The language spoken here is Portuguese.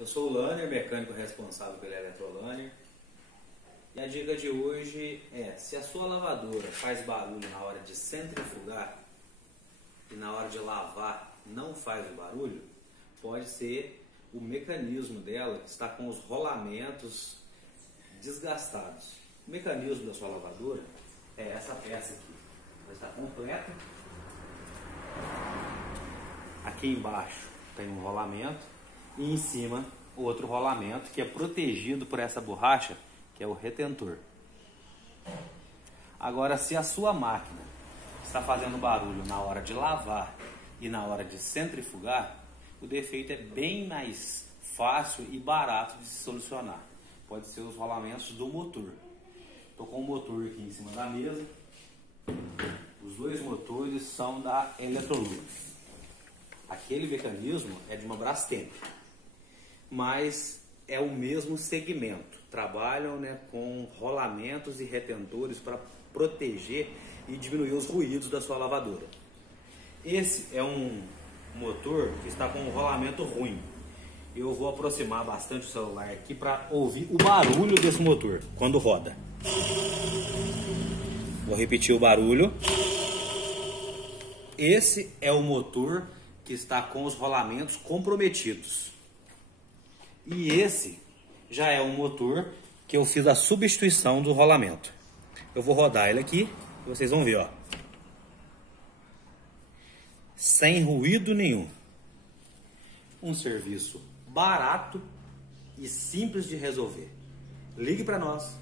Eu sou o Lanner, mecânico responsável pela Eletrolânner. E a dica de hoje é: se a sua lavadora faz barulho na hora de centrifugar e na hora de lavar não faz o barulho, pode ser o mecanismo dela que está com os rolamentos desgastados. O mecanismo da sua lavadora é essa peça aqui. Ela está completa. Aqui embaixo tem um rolamento e em cima outro rolamento que é protegido por essa borracha, que é o retentor. Agora, se a sua máquina está fazendo barulho na hora de lavar e na hora de centrifugar, o defeito é bem mais fácil e barato de se solucionar. Pode ser os rolamentos do motor. Estou com o motor aqui em cima da mesa. Os dois motores são da Electrolux. Aquele mecanismo é de uma Brastemp, mas é o mesmo segmento. Trabalham, com rolamentos e retentores para proteger e diminuir os ruídos da sua lavadora. Esse é um motor que está com um rolamento ruim. Eu vou aproximar bastante o celular aqui para ouvir o barulho desse motor quando roda. Vou repetir o barulho. Esse é o motor que está com os rolamentos comprometidos. E esse já é um motor que eu fiz a substituição do rolamento. Eu vou rodar ele aqui e vocês vão ver, ó. Sem ruído nenhum. Um serviço barato e simples de resolver. Ligue para nós.